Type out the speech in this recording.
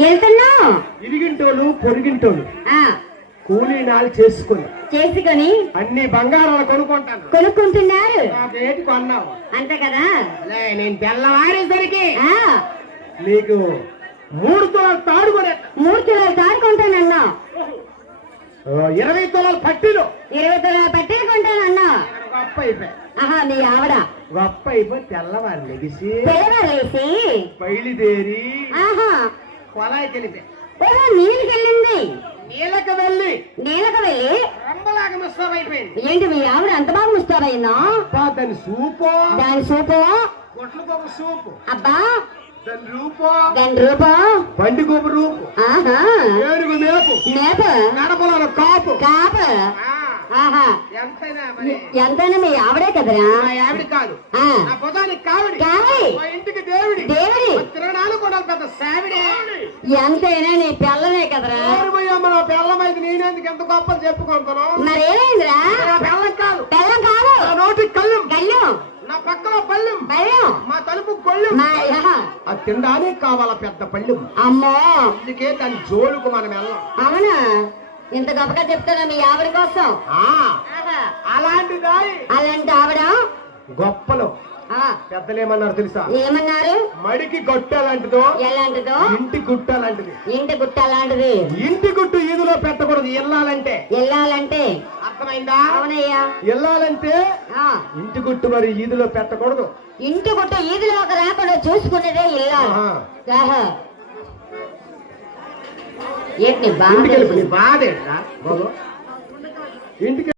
వెళ్తున్నావు? ఇరిగింటోళ్ళు పొరిగింటోళ్ళు ఆ, కూలీ నాలు చేసుకుని చేసుకొని అన్ని బంగారాలు కొనుక్కుంటాను. కొనుక్కుంటున్నారు. నాకు ఏంటి కొన్నావు? అంతే కదా. లే, నేను తెల్లవారేసరికి ఆ, నీకు 3 తులాలు తాడు కొనేస్తా. 3 తులాలు తాడు కొంటానన్నా. 20 తులాలు పట్టిలు 20 తులాలు పట్టీలు కొంటానన్నా. గొప్ప అయిపోయి ఆహా, మీ ఆవిడ గొప్ప అయిపోయి తెల్లవారు లెగిసి తెల్లవారేసి బయలుదేరి ఆహా పొలాయికి వెళ్ళిపోయి ఓహో నీళ్ళకెళ్ళింది. నీళ్ళకి వెళ్ళి నీళ్ళకి వెళ్ళి రంబలాగా మిస్టర్ అయిపోయింది. ఏంటి మీ ఆవిడ అంత బాగా ముస్తాబైందా? దాని సూపు, దాని సూపు, గొట్లకొక సూపు, అబ్బా దాని రూపు, దాని రూపం, పండుగోపు రూపు, ఆహా ఏనుగు మేపు, మేప, నడపల కాపు. కాప, ఆహా ఎంతైనా మరి ఎంతైనా మీ ఆవిడే కదరా. మా ఆవిడ కాదు, ఆ, నా పొదానికి కావిడి, కావి, మా ఇంటికి దేవుడి, దేవుడి, తిరణాలు కూడా పెద్ద సావిడే. ఎంతైనా నీ పిల్లనే కదరా. నా పిల్లమైతే నేనేందుకు ఎంత గొప్పలు చెప్పుకుంటాను? మరేమైందిరా? నా పిల్లం కాదు, పిల్లం కాదు, నా నోటికి కళ్ళెం, గల్లం, నా పక్కన పళ్ళెం, భయం, మా తలుపు కొళ్ళెం. మా అది తినడానికి కావాలా పెద్ద పళ్ళెం. అమ్మో, అందుకే దాని జోలుకు మనం వెళ్ళాం. అవునా? ఇంత గొప్పగా చెప్తారా మీ ఆవిడ కోసం? ఆహా, అలాంటిదాయి అలాంటి ఆవిడ గొప్పలు ఆ, పెద్దలేమన్నారు తెలుసా? ఏమన్నారు? మడికి గొట్టాలంటిదో, ఎలాంటిదో? ఇంటి గుట్టాలంటిది. ఇంటి గుట్ట అలాంటిది. ఇంటి గుట్టు ఈదులో పెట్టకూడదు. వెళ్ళాలంటే వెళ్ళాలంటే అర్థమైందా? అవునయ్యా. వెళ్ళాలంటే ఆ, ఇంటి గుట్టు మరి ఈదులో పెట్టకూడదు. ఇంటి గుట్ట ఈదిలోకి రాకుండా చూసుకునేదే ఇల్లాలి. ఆహా. ఆహా. ఏంటి ఇంటికి వెళ్ళిపో. నీ బాధ ఏంట్రా బాబు? ఇంటికి